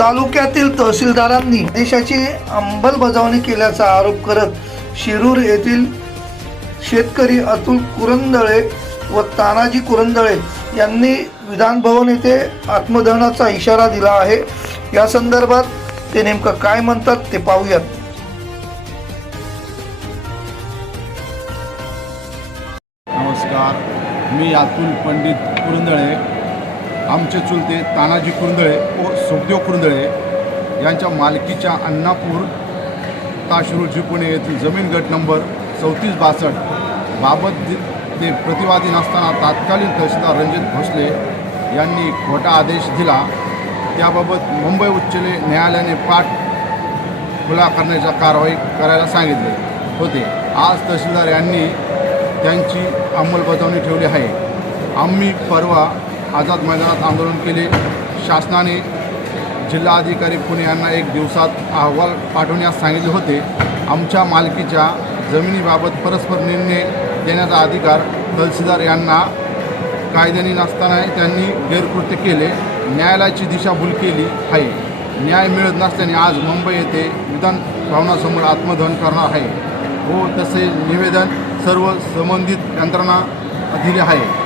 तालुक्यातील तहसीलदारांनी आदेशाची अंमलबजावणी केल्याचा आरोप करत शिरूर येथील शेतकरी अतुल कुरंदळे व तानाजी कुरंदळे यांनी विधानभवन येथे आत्मदहनाचा इशारा दिला आहे। या संदर्भात ते नेमकं काय म्हणतात ते पाहूयात। नमस्कार, मी अतुल पंडित कुरंदळे, आमचे चुलते तानाजी कुरंदळे व सुखदेव कुरंदळे यांच्या मालकीच्या अण्णापूर ताशिरूर पुणे येथील जमीन गट नंबर 3462 बाबत ते प्रतिवादी नसताना तत्कालीन तहसीलदार रणजित भोसले यांनी खोटा आदेश दिला। त्याबाबत मुंबई उच्च न्यायालयाने खुला करण्याची कारवाई करायला सांगितले होते। आज तहसीलदार यांनी त्यांची अंमलबजावणी ठेवली आहे। आम्ही परवा आझाद मैदानात आंदोलन केले। शासनाने जिल्हाधिकारी पुणे यांना 1 दिवसात अहवाल पाठवण्यास सांगितले होते। आमच्या मालकीच्या जमिनीबाबत परस्पर निर्णय देण्याचा अधिकार तहसीलदार यांना कायद्याने नसताना त्यांनी गैरकृत्य केले, न्यायालयाची दिशाभूल केली आहे। न्याय मिळत नसल्याने आज मुंबई येथे विधान भवनासमोर आत्मदहन करणार आहे व तसे निवेदन सर्व संबंधित यंत्रणा दिले आहे।